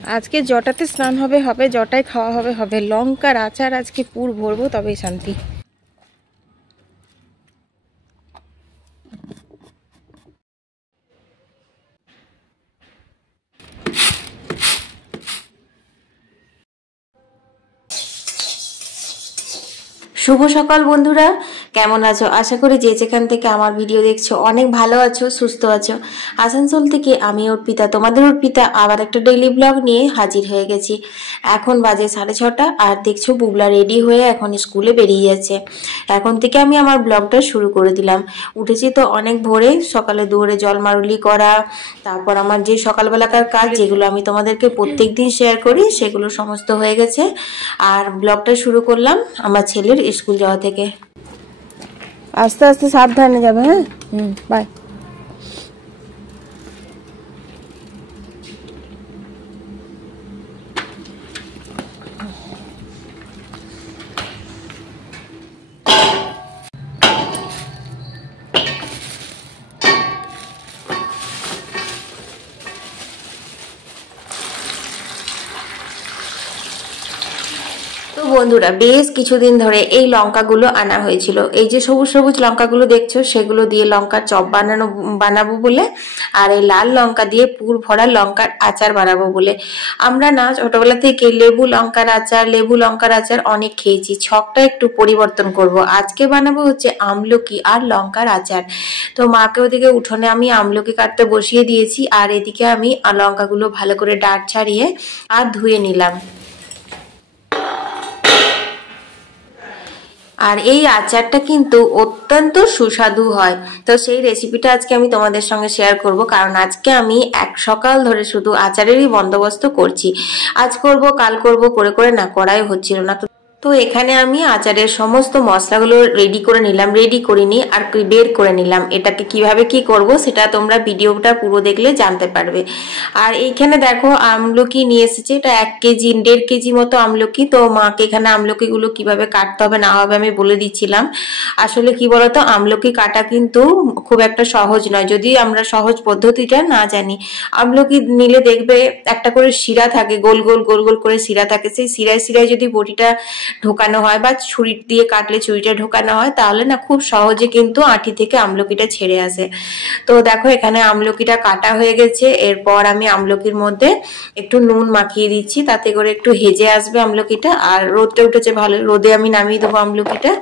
আজকে জটাতে স্নান হবে হবে, জটায় খাওয়া হবে হবে। লঙ্কার আচার আজকে পুর ভরবো, তবেই শান্তি। শুভ সকাল বন্ধুরা, কেমন আছো? আশা করি যে যেখান থেকে আমার ভিডিও দেখছো অনেক ভালো আছো, সুস্থ আছো। আসানসোল থেকে আমি অর্পিতা, তোমাদের অর্পিতা, আবার একটা ডেইলি ব্লগ নিয়ে হাজির হয়ে গেছি। এখন বাজে 6:30 আর দেখছো বুবলা রেডি হয়ে এখন স্কুলে বেরিয়ে যাচ্ছে। এখন থেকে আমি আমার ব্লগটা শুরু করে দিলাম। উঠেছি তো অনেক ভোরে, সকালে দৌড়ে জল মারুলি করা, তারপর আমার যে সকালবেলাকার কাজ যেগুলো আমি তোমাদেরকে প্রত্যেকদিন শেয়ার করি সেগুলো সমস্ত হয়ে গেছে। আর ব্লগটা শুরু করলাম আমার ছেলের স্কুল যাওয়া থেকে। আস্তে আস্তে সাবধানে যাবে, হ্যাঁ। বাই। তো বন্ধুরা, বেশ কিছুদিন ধরে এই লঙ্কাগুলো আনা হয়েছিল। এই যে সবুজ সবুজ লঙ্কাগুলো দেখছো, সেগুলো দিয়ে লঙ্কার চপ বানাবো বলে, আর এই লাল লঙ্কা দিয়ে পুর ভরা লঙ্কার আচার বানাবো বলে। আমরা না ছোটবেলা থেকে লেবু লঙ্কার আচার অনেক খেয়েছি। ছকটা একটু পরিবর্তন করব। আজকে বানাবো হচ্ছে আমলকি আর লঙ্কার আচার। তো মাকে ওদিকে উঠোনে আমি আমলকি কাটতে বসিয়ে দিয়েছি, আর এদিকে আমি লঙ্কাগুলো ভালো করে ডাঁট ছাড়িয়ে আর ধুয়ে নিলাম। আর এই আচারটা কিন্তু অত্যন্ত সুস্বাদু হয়। তো সেই রেসিপিটা আজকে আমি তোমাদের সঙ্গে শেয়ার করব, কারণ আজকে আমি এক সকাল ধরে শুধু আচারেরই বন্দোবস্ত করছি। আজ করব কাল করব করে করে না করাই হচ্ছিল না। তো এখানে আমি আচারের সমস্ত মশলাগুলো রেডি করে নিলাম, রেডি করিনি আর বের করে নিলাম। এটাকে কিভাবে কি করব সেটা তোমরা ভিডিওটা পুরো দেখলে জানতে পারবে। আর এইখানে দেখো আমলকি নিয়ে এসেছে, এটা 1 কেজি 1.5 কেজি মতো আমলকি। তো মাকে এখানে আমলকিগুলো কিভাবে কাটতে হবে না হবে আমি বলে দিচ্ছিলাম। আসলে কি বলতো, আমলকি কাটা কিন্তু খুব একটা সহজ নয়, যদি আমরা সহজ পদ্ধতিটা না জানি। আমলকি নিলে দেখবে একটা করে শিরা থাকে, গোল গোল গোল গোল করে শিরা থাকে। সেই শিরায় শিরায় যদি বটিটা ঢোকানো হয় বা ছুরি দিয়ে কাটলে ছুরিটা ঢোকানো হয়, তাহলে না খুব সহজে কিন্তু আঁটি থেকে আমলকিটা ছেড়ে আসে। তো দেখো এখানে আমলকিটা কাটা হয়ে গেছে। এরপর আমি আমলকির মধ্যে একটু নুন মাখিয়ে দিচ্ছি, তাতে করে একটু হেজে আসবে আমলকিটা। আর রোদটা উঠেছে ভালো, রোদে আমি নামিয়ে দেবো আমলকিটা।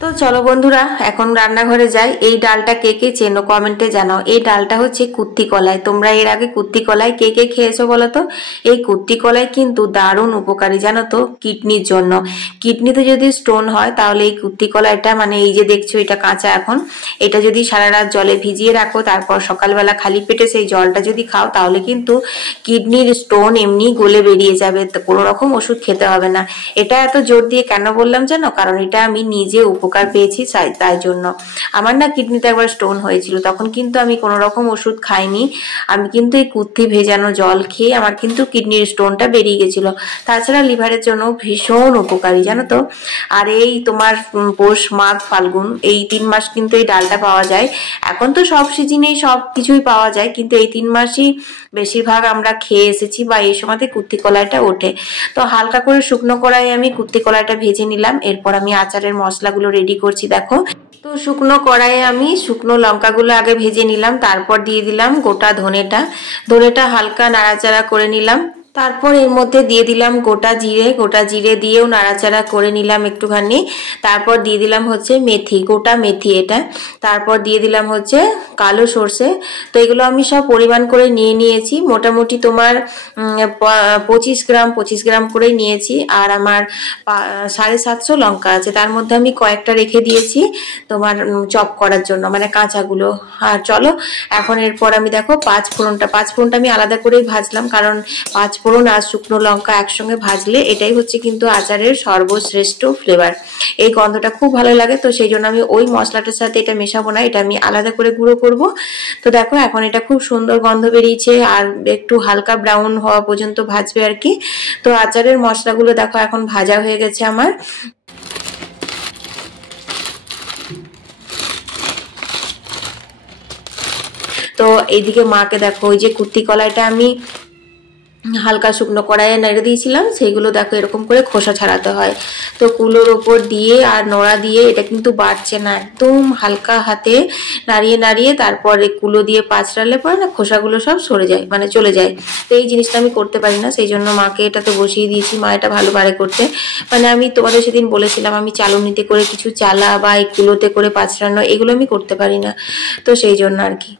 তো চলো বন্ধুরা, এখন রান্নাঘরে যাই। এই ডালটা কে কে চেনো কমেন্টে জানাও। এই ডালটা হচ্ছে কুত্তি কলাই। তোমরা এর আগে কুত্তি কলাই কে কে খেয়েছো বলো তো? এই কুত্তি কলাই কিন্তু দারুণ উপকারী জানো তো কিডনির জন্য। কিডনিতে যদি স্টোন হয় তাহলে এই কুত্তি কলাইটা, মানে এই যে দেখছো এটা কাঁচা এখন, এটা যদি সারা রাত জলে ভিজিয়ে রাখো, তারপর সকালবেলা খালি পেটে সেই জলটা যদি খাও, তাহলে কিন্তু কিডনির স্টোন এমনি গলে বেরিয়ে যাবে। কোনো রকম ওষুধ খেতে হবে না। এটা এত জোর দিয়ে কেন বললাম জানো? কারণ এটা আমি নিজে উপকার পেয়েছি, তাই জন্য। আমার না কিডনিতে একবার স্টোন হয়েছিল, তখন কিন্তু আমি কোনো রকম ওষুধ খাইনি। আমি কিন্তু এই কুত্তি ভেজানো জল খেয়ে আমার কিন্তু কিডনির স্টোনটা বেরিয়ে গেছিল। তাছাড়া লিভারের জন্য ভীষণ উপকারী জানো তো। আর এই তোমার পৌষ মাঘ ফাল্গুন এই 3 মাস কিন্তু এই ডালটা পাওয়া যায়। এখন তো সব সিজনেই সব কিছুই পাওয়া যায়, কিন্তু এই 3 মাসই বেশিরভাগ আমরা খেয়ে এসেছি বা এই সময়তে কুত্তি কলাইটা ওঠে। তো হালকা করে শুকনো কড়াই আমি কুত্তি কলাইটা ভেজে নিলাম। এরপর আমি আচারের মশলাগুলো রেডি করছি দেখো। তো শুকনো কড়াইয়ে আমি শুকনো লঙ্কাগুলো আগে ভেজে নিলাম, তারপর দিয়ে দিলাম গোটা ধনেটা হালকা নাড়াচাড়া করে নিলাম। তারপর এর মধ্যে দিয়ে দিলাম গোটা জিরে দিয়েও নাড়াচাড়া করে নিলাম একটুখানি। তারপর দিয়ে দিলাম হচ্ছে মেথি, গোটা মেথি এটা। তারপর দিয়ে দিলাম হচ্ছে কালো সর্ষে। তো এগুলো আমি সব পরিমাণ করে নিয়েছি। মোটামুটি তোমার 25 গ্রাম করে নিয়েছি। আর আমার 750 লঙ্কা আছে, তার মধ্যে আমি কয়েকটা রেখে দিয়েছি তোমার চপ করার জন্য, মানে কাঁচাগুলো। আর চলো এখন এরপর আমি দেখো পাঁচফোড়নটা আমি আলাদা করেই ভাজলাম, কারণ পাঁচফোড়ন আর শুকনো লঙ্কা একসঙ্গে ভাজলে এটাই হচ্ছে কিন্তু আচারের সর্বশ্রেষ্ঠ ফ্লেভার। এই গন্ধটা খুব ভালো লাগে। তো সেই জন্য আমি ওই মশলাটার সাথে এটা মেশাবো না, এটা আমি আলাদা করে গুঁড়ো করব। তো দেখো এখন এটা খুব সুন্দর গন্ধ বেরিয়েছে, আর একটু হালকা ব্রাউন হওয়া পর্যন্ত ভাজবে আর কি। তো আচারের মশলাগুলো দেখো এখন ভাজা হয়ে গেছে আমার। তো এইদিকে মাকে দেখো ওই যে কুর্তি কলাইটা আমি হালকা শুকনো কড়াইয়ে নেড়ে দিয়েছিলাম, সেইগুলো দেখো এরকম করে খোসা ছাড়াতে হয়। তো কুলোর ওপর দিয়ে আর নোড়া দিয়ে, এটা কিন্তু বাড়ছে না, একদম হালকা হাতে নাড়িয়ে নাড়িয়ে তারপরে কুলো দিয়ে পাঁচড়ালে পরে না খোসাগুলো সব সরে যায়, মানে চলে যায়। তো এই জিনিসটা আমি করতে পারি না, সেই জন্য মাকে এটাতে বসিয়ে দিয়েছি। মা এটা ভালো পারে করতে। মানে আমি তোমাদের সেদিন বলেছিলাম আমি চালুনিতে করে কিছু চালা বা এই কুলোতে করে পাঁচড়ানো এগুলো আমি করতে পারি না, তো সেই জন্য আর কি।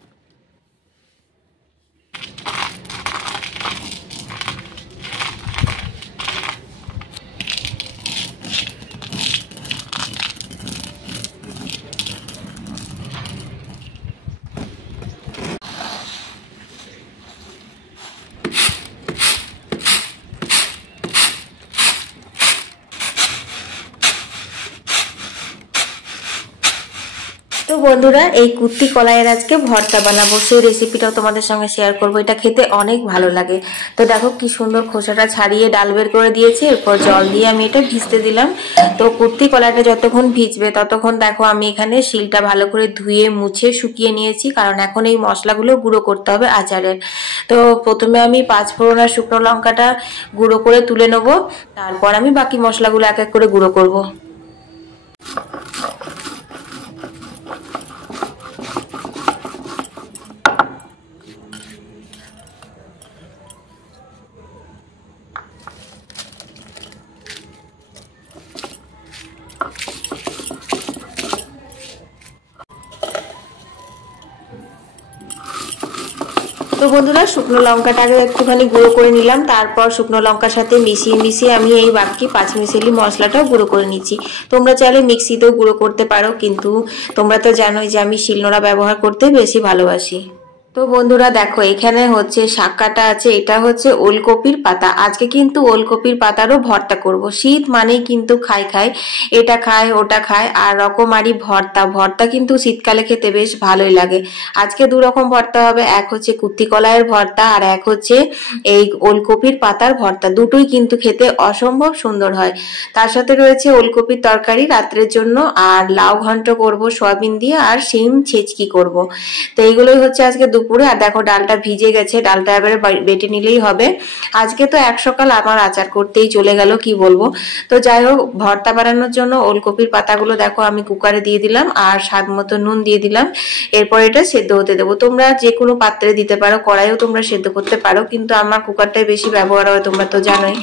তো বন্ধুরা এই কুর্তি কলাইয়ের আজকে ভর্তা বানাবো, সেই রেসিপিটাও তোমাদের সঙ্গে শেয়ার করবো। এটা খেতে অনেক ভালো লাগে। তো দেখো কি সুন্দর খোসাটা ছাড়িয়ে ডাল বের করে দিয়েছি, এরপর জল দিয়ে আমি এটা ভিজতে দিলাম। তো কুর্তি কলাইটা যতক্ষণ ভিজবে ততক্ষণ দেখো আমি এখানে শিলটা ভালো করে ধুয়ে মুছে শুকিয়ে নিয়েছি, কারণ এখন এই মশলাগুলো গুঁড়ো করতে হবে আচারের। তো প্রথমে আমি 5 ফোড়ন আর শুকনো লঙ্কাটা গুঁড়ো করে তুলে নেবো, তারপর আমি বাকি মশলাগুলো এক এক করে গুঁড়ো করবো। তো বন্ধুরা শুকনো লঙ্কাটাকে একটুখানি গুঁড়ো করে নিলাম, তারপর শুকনো লঙ্কার সাথে মিশিয়ে আমি এই বাকি পাঁচমিশালি মশলাটাও গুঁড়ো করে নিচ্ছি। তোমরা চাইলে মিক্সিতেও গুঁড়ো করতে পারো, কিন্তু তোমরা তো জানোই যে আমি শিলনোড়া ব্যবহার করতে বেশি ভালোবাসি। তো বন্ধুরা দেখো এখানে হচ্ছে শাক কাটা আছে, এটা হচ্ছে ওলকপির পাতা। আজকে কিন্তু ওলকপির পাতারও ভর্তা করব। শীত মানেই কিন্তু খাই এটা খায় ওটা খায়, আর রকমারি ভর্তা কিন্তু শীতকালে খেতে বেশ ভালোই লাগে। আজকে 2 রকম ভর্তা হবে, এক হচ্ছে কুর্তি কলাইয়ের ভর্তা আর এক হচ্ছে এই ওলকপির পাতার ভর্তা। দুটোই কিন্তু খেতে অসম্ভব সুন্দর হয়। তার সাথে রয়েছে ওলকপির তরকারি রাত্রের জন্য, আর লাউ ঘন্ট করব সয়াবিন দিয়ে, আর শিম ছেচকি করব। তো এইগুলোই হচ্ছে আজকে দুপুরে। আর দেখো ডালটা ভিজে গেছে, ডালটা এবারে বেটে নিলেই হবে। আজকে তো এক সকাল আমার আচার করতেই চলে গেল, কি বলবো। তো যাই হোক, ভর্তা বানানোর জন্য ওলকপির পাতাগুলো দেখো আমি কুকারে দিয়ে দিলাম, আর স্বাদ মতো নুন দিয়ে দিলাম। এরপর এটা সেদ্ধ হতে দেবো। তোমরা যে কোনো পাত্রে দিতে পারো, কড়াইও তোমরা সেদ্ধ করতে পারো, কিন্তু আমার কুকারটাই বেশি ব্যবহার হয়, তোমরা তো জানোই।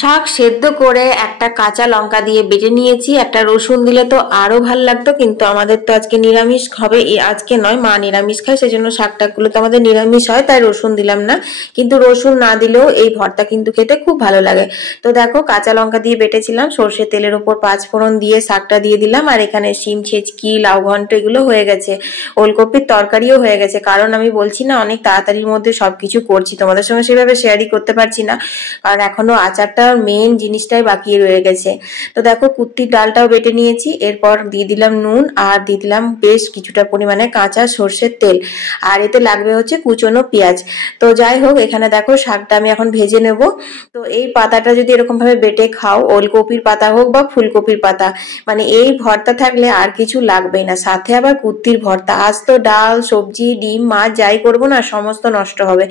শাক সেদ্ধ করে একটা কাঁচা লঙ্কা দিয়ে বেটে নিয়েছি, একটা রসুন দিলে তো আরো ভালো লাগতো, কিন্তু আমাদের তো আজকে নিরামিষ হবে। আজকে নয়, মা নিরামিষ খায়, সেজন্য শাকটাগুলোতে আমাদের নিরামিষ হয়, তাই রসুন দিলাম না। কিন্তু রসুন না দিলেও এই ভর্তা কিন্তু খেতে খুব ভালো লাগে। তো দেখো কাঁচা লঙ্কা দিয়ে বেটেছিলাম, সর্ষে তেলের উপর 5 ফোড়ন দিয়ে শাকটা দিয়ে দিলাম, আর এখানে শিম ছেচকি লাউ ঘন্ট এগুলো হয়ে গেছে। ওলকপির তরকারিও হয়ে গেছে, কারণ আমি বলছি না অনেক তাড়াতাড়ির মধ্যে সবকিছু করছি, তোমাদের সঙ্গে সেভাবে শেয়ারই করতে পারছি না, কারণ এখনো আচার মেন জিনিসটাই বাকি রয়ে গেছে। তো দেখো কুর্তির ডালটাও বেটে নিয়েছি, এরপর দিয়ে দিলাম নুন, আর দিয়ে দিলাম বেশ কিছুটা পরিমাণে কাঁচা সর্ষের তেল, আর এতে লাগবে হচ্ছে কুচনো পেঁয়াজ। তো যাই হোক, এখানে দেখো শাকটা আমি এখন ভেজে নেব। তো এই পাতাটা যদি এরকম ভাবে বেটে খাও, ওলকপির পাতা হোক বা ফুলকপির পাতা, মানে এই ভর্তা থাকলে আর কিছু লাগবেই না। সাথে আবার কুর্তির ভর্তা, আজ তো ডাল সবজি ডিম মাছ যাই করবো না সমস্ত নষ্ট হবে,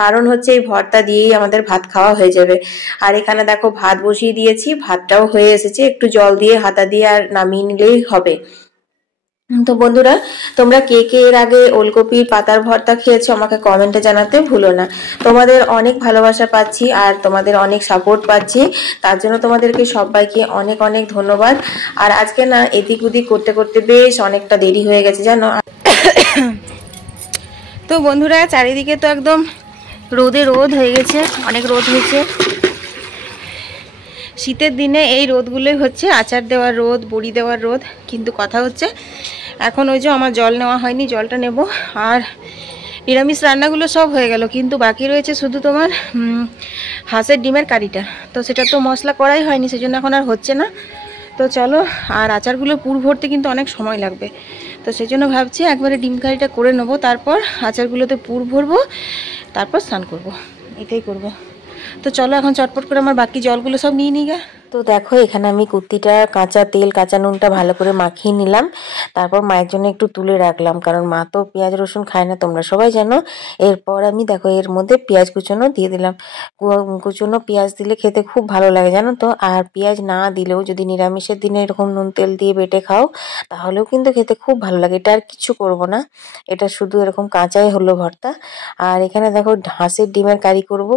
কারণ হচ্ছে এই ভর্তা দিয়েই আমাদের ভাত খাওয়া হয়ে যাবে। আর এখানে দেখো ভাত বসিয়ে দিয়েছি, ভাতটাও হয়ে এসেছে, একটু জল দিয়ে হাতা দিয়ে আর নামিয়ে নিলেই হবে। তো বন্ধুরা তোমরা কে কে এর আগে ওলকপির পাতার ভর্তা খেয়েছো আমাকে কমেন্টে জানাতে ভুলো না। তোমাদের অনেক ভালোবাসা পাচ্ছি আর তোমাদের অনেক সাপোর্ট পাচ্ছি, তার জন্য তোমাদেরকে সবাইকে অনেক অনেক ধন্যবাদ। আর আজকে না এদিক ওদিক করতে করতে বেশ অনেকটা দেরি হয়ে গেছে জানো। তো বন্ধুরা চারিদিকে তো একদম রোদ হয়ে গেছে, অনেক রোদ হয়েছে। শীতের দিনে এই রোদগুলোই হচ্ছে আচার দেওয়ার রোদ, বড়ি দেওয়ার রোদ। কিন্তু কথা হচ্ছে এখন ওই যে আমার জল নেওয়া হয়নি, জলটা নেব। আর নিরামিষ রান্নাগুলো সব হয়ে গেল, কিন্তু বাকি রয়েছে শুধু তোমার হাঁসের ডিমের কারিটা। তো সেটা তো মশলা করাই হয়নি, সেজন্য এখন আর হচ্ছে না। তো চলো, আর আচারগুলো পুর ভরতে কিন্তু অনেক সময় লাগবে, তো সেই জন্য ভাবছি একবারে ডিম কারিটা করে নেবো, তারপর আচারগুলোতে পুর ভরবো, তারপর স্নান করব, এটাই করব। তো চলো এখন চটপট করে আমার বাকি জলগুলো সব নিয়ে নিই গা। তো দেখো এখানে আমি কুর্তিটা কাঁচা তেল কাঁচা নুনটা ভালো করে মাখিয়ে নিলাম। তারপর মায়ের জন্য একটু তুলে রাখলাম, কারণ মা তো পেঁয়াজ রসুন খায় না, তোমরা সবাই জানো। এরপর আমি দেখো এর মধ্যে পেঁয়াজ কুচনো দিয়ে দিলাম। কুচনো পেঁয়াজ দিলে খেতে খুব ভালো লাগে জানো তো। আর পেঁয়াজ না দিলেও যদি নিরামিষের দিনে এরকম নুন তেল দিয়ে বেটে খাও তাহলেও কিন্তু খেতে খুব ভালো লাগে। এটা আর কিছু করব না, এটা শুধু এরকম কাঁচাই হলো ভর্তা। আর এখানে দেখো হাঁসের ডিমের কারি করব,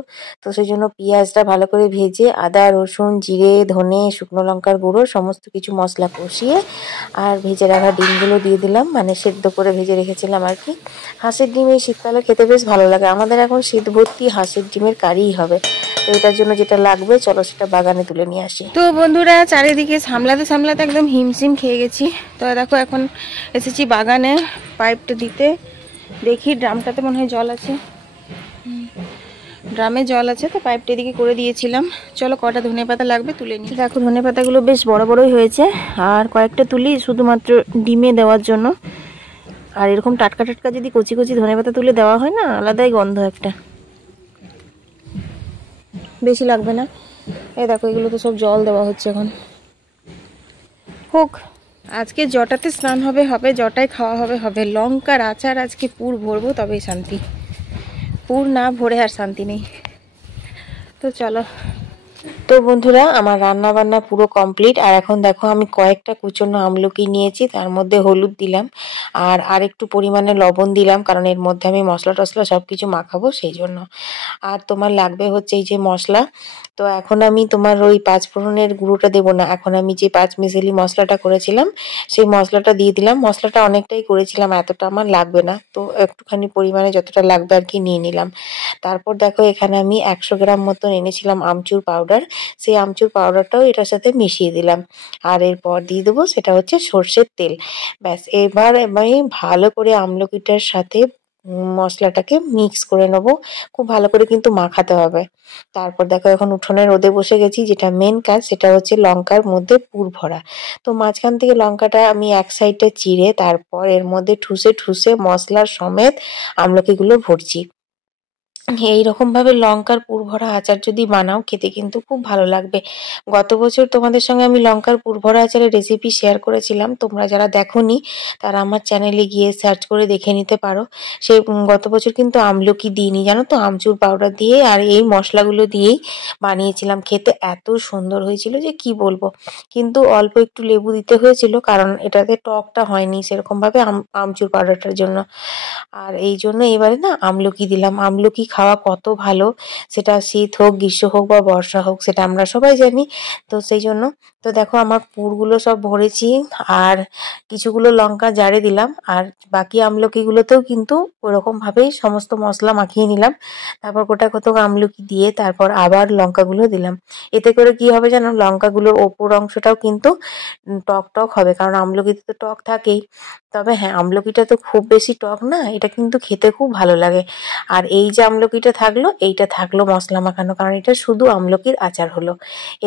তো সেই জন্য পেঁয়াজটা ভালো করে ভেজে আদা রসুন জিরে ধনে শুকনো লঙ্কার গুঁড়ো সমস্ত কিছু মশলা কষিয়ে আর ভেজে রাখা ডিমগুলো দিয়ে দিলাম, মানে সেদ্ধ করে ভেজে রেখেছিলাম আর কি। হাঁসের ডিম এই শীতকালে খেতে বেশ ভালো লাগে। আমাদের এখন শীত ভর্তি হাঁসের ডিমের কারিই হবে। তো এটার জন্য যেটা লাগবে চলো সেটা বাগানে তুলে নিয়ে আসি। তো বন্ধুরা চারিদিকে সামলাতে সামলাতে একদম হিমশিম খেয়ে গেছি। তো দেখো এখন এসেছি বাগানে পাইপটা দিতে। দেখি ড্রামটাতে মনে হয় জল আছে, ড্রামে জল আছে, তো পাইপটা এদিকে করে দিয়েছিলাম। চলো কটা ধনেপাতা লাগবে তুলে নিই। দেখো ধনেপাতাগুলো বেশ বড় বড়ই হয়েছে, আর কয়েকটা তুলি শুধুমাত্র ডিমে দেওয়ার জন্য। আর এরকম টাটকা টাটকা যদি কচি কচি ধনেপাতা তুলে দেওয়া হয় না, আলাদাই গন্ধ একটা। বেশি লাগবে না। এই দেখো এগুলো তো সব জল দেওয়া হচ্ছে এখন। হোক, আজকে জটাতে স্নান হবে হবে, জটায় খাওয়া হবে হবে। লঙ্কার আচার আজকে পুর ভরবো তবেই শান্তি, পুর না ভরে আর শান্তি নেই। তো চলো। তো বন্ধুরা আমার রান্না বান্না পুরো কমপ্লিট। আর এখন দেখো আমি কয়েকটা কুচনো আমলকি নিয়েছি, তার মধ্যে হলুদ দিলাম আর একটু পরিমাণে লবণ দিলাম, কারণ এর মধ্যে আমি মশলা টশলা সব কিছু মাখাবো সেই জন্য। আর তোমার লাগবে হচ্ছে এই যে মশলা। তো এখন আমি তোমার ওই পাঁচফোড়নের গুঁড়োটা দেবো না, এখন আমি যে পাঁচ মিশালি মশলাটা করেছিলাম সেই মশলাটা দিয়ে দিলাম। মশলাটা অনেকটাই করেছিলাম, এতটা আমার লাগবে না, তো একটুখানি পরিমাণে যতটা লাগবে আর কি নিয়ে নিলাম। তারপর দেখো এখানে আমি 100 গ্রাম মতন এনেছিলাম আমচুর পাউডার, সেই আমচুর পাউডারটাও এটার সাথে মিশিয়ে দিলাম। আর এরপর দিয়ে দেবো সেটা হচ্ছে সর্ষের তেল। ব্যাস এবার আমি ভালো করে আমলকিটার সাথে মশলাটাকে মিক্স করে নেবো। খুব ভালো করে কিন্তু মাখাতে হবে। তারপর দেখো এখন উঠোনে রোদে বসে গেছি, যেটা মেন কাজ সেটা হচ্ছে লঙ্কার মধ্যে পুর ভরা। তো মাঝখান থেকে লঙ্কাটা আমি এক সাইডে চিড়ে তারপর এর মধ্যে ঠুসে ঠুসে মশলার সমেত আমলকিগুলো ভরছি। এইরকম ভাবে লঙ্কার পুর ভরা আচার যদি বানাও খেতে কিন্তু খুব ভালো লাগবে। গত বছর তোমাদের সঙ্গে আমি লঙ্কার পুর ভরা আচারের রেসিপি শেয়ার করেছিলাম, তোমরা যারা দেখোনি তারা আমার চ্যানেলে গিয়ে সার্চ করে দেখে নিতে পারো। সেই গত বছর কিন্তু আমলকি দিইনি জানো তো, আমচুর পাউডার দিয়ে আর এই মশলাগুলো দিয়েই বানিয়েছিলাম। খেতে এত সুন্দর হয়েছিল যে কি বলবো। কিন্তু অল্প একটু লেবু দিতে হয়েছিল, কারণ এটাতে টকটা হয়নি সেরকম ভাবে আমচুর পাউডারটার জন্য। আর এই জন্য এবারে না আমলকি দিলাম। আমলকি খাওয়া কত ভালো, সেটা শীত হোক গ্রীষ্ম হোক বা বর্ষা হোক সেটা আমরা সবাই জানি। তো সেই জন্য তো দেখো আমার পুরগুলো সব ভরেছি, আর কিছুগুলো লঙ্কা জারে দিলাম, আর বাকি আমলকিগুলোতেও কিন্তু ওরকম ভাবেই সমস্ত মশলা মাখিয়ে নিলাম। তারপর গোটা কত আমলকি দিয়ে তারপর আবার লঙ্কাগুলো দিলাম। এতে করে কি হবে জানো, লঙ্কাগুলোর ওপর অংশটাও কিন্তু টক টক হবে, কারণ আমলকিতে তো টক থাকেই। তবে হ্যাঁ আমলকিটা তো খুব বেশি টক না, এটা কিন্তু খেতে খুব ভালো লাগে। আর এই যে আমলকিটা থাকলো এইটা থাকলো মশলা মাখানো, কারণ এটা শুধু আমলকির আচার হলো।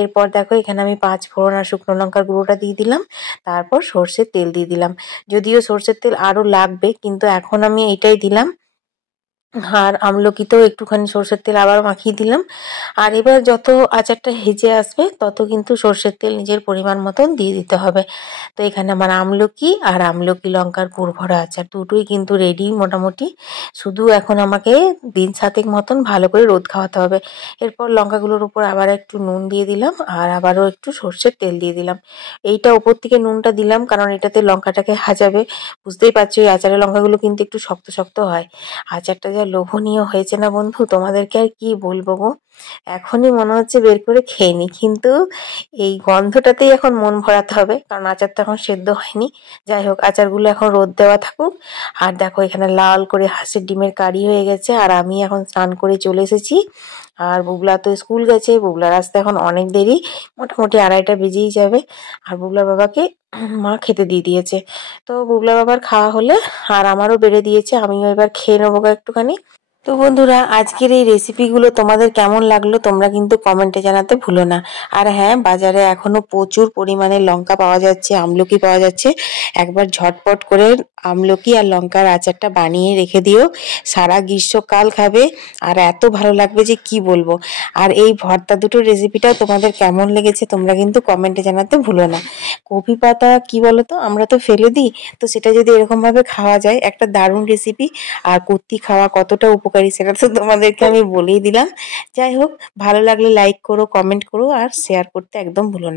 এরপর দেখো এখানে আমি পাঁচ ফোড়ন আর শুকনো লঙ্কার গুঁড়োটা দিয়ে দিলাম, তারপর সর্ষের তেল দিয়ে দিলাম। যদিও সর্ষের তেল আরো লাগবে, কিন্তু এখন আমি এইটাই দিলাম। আর আমলকিতেও একটুখানি সর্ষের তেল আবার মাখিয়ে দিলাম। আর এবার যত আচারটা হেজে আসবে তত কিন্তু সর্ষের তেল নিজের পরিমাণ মতন দিয়ে দিতে হবে। তো এখানে আমার আমলকি আর আমলকি লঙ্কার পুর ভরা আচার দুটোই কিন্তু রেডি মোটামুটি। শুধু এখন আমাকে দিন সাতেক মতন ভালো করে রোদ খাওয়াতে হবে। এরপর লঙ্কাগুলোর উপর আবার একটু নুন দিয়ে দিলাম আর আবারও একটু সর্ষের তেল দিয়ে দিলাম। এইটা ওপর থেকে নুনটা দিলাম কারণ এটাতে লঙ্কাটাকে হাজাবে। বুঝতেই পারছো এই আচারের লঙ্কাগুলো কিন্তু একটু শক্ত শক্ত হয়। আচারটা যা লোভনীয় হয়েছে না বন্ধু, তোমাদেরকে আর কি বলবো গো। এখনই মনে হচ্ছে বের করে খেয়ে নি, কিন্তু এই গন্ধটাতেই এখন মন ভরাতে হবে, কারণ আচারটা এখন সেদ্ধ হয়নি। যাই হোক আচারগুলো এখন রোদ দেওয়া থাকুক। আর দেখো এখানে লাল করে হাঁসের ডিমের কারি হয়ে গেছে, আর আমি এখন স্নান করে চলে এসেছি। আর বুবলা তো স্কুল গেছে, বুবলার আসতে এখন অনেক দেরি, মোটামুটি 2:30 বেজেই যাবে। আর বুবলার বাবাকে মা খেতে দিয়ে দিয়েছে। তো বুবলার বাবার খাওয়া হলে আর আমারও বেড়ে দিয়েছে, আমিও এবার খেয়ে নেবো একটুখানি। তো বন্ধুরা, আজকের এই রেসিপিগুলো তোমাদের কেমন লাগলো তোমরা কিন্তু কমেন্টে জানাতে ভুলো না। আর হ্যাঁ, বাজারে এখনো প্রচুর পরিমাণে লঙ্কা পাওয়া যাচ্ছে, আমলকি পাওয়া যাচ্ছে। একবার ঝটপট করে আমলকি আর লঙ্কার আচারটা বানিয়ে রেখে দিও, সারা গ্রীষ্মকাল খাবে আর এত ভালো লাগবে যে কি বলবো। আর এই ভর্তা দুটোর রেসিপিটাও তোমাদের কেমন লেগেছে তোমরা কিন্তু কমেন্টে জানাতে ভুলো না। কপি পাতা কি বলো তো, আমরা তো ফেলে দিই, তো সেটা যদি এরকম ভাবে খাওয়া যায় একটা দারুণ রেসিপি। আর কুর্তি খাওয়া কতটা উপকারী সেটা তো তোমাদেরকে আমি বলেই দিলাম। যাই হোক, ভালো লাগলে লাইক করো, কমেন্ট করো আর শেয়ার করতে একদম ভুলো না।